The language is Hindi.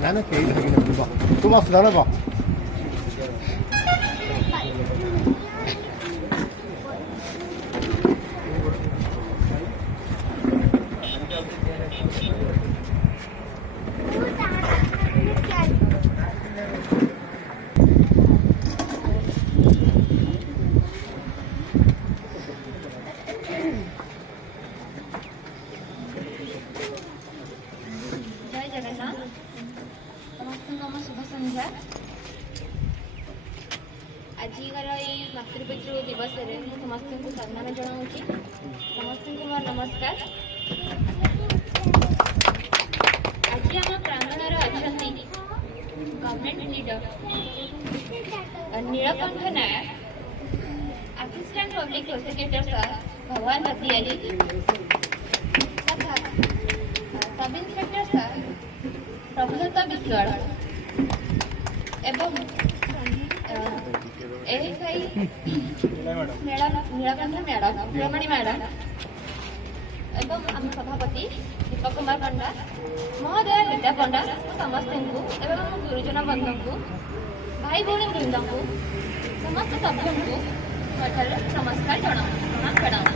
나는 개인적인 거. 토마스 나눠봐. जय जगन्नाथ समस्त शुभ संध्या आजिकार मातृपितृ दिवस समस्त को सम्मान जनाऊँगी समस्त को मोर नमस्कार आज आम प्रांगण अच्छा गवर्नमेंट लीडर नीलकंठ नायक असिस्टेंट पब्लिक प्रोसिक्यूटर सर भगवान दतियाली तथा sub inspector sir Prabhudatt Vishwal एवं एएसआई नीलकंठ मैडम रमणी मैडम एवं आम सभापति दीपक कुमार पंडा महोदय रीता पंडा समस्त को एवं आम गुरुजन बंधु को भाई भौणी वृंद को समस्त सभ्यों को नमस्कार प्रणाम प्रणाम।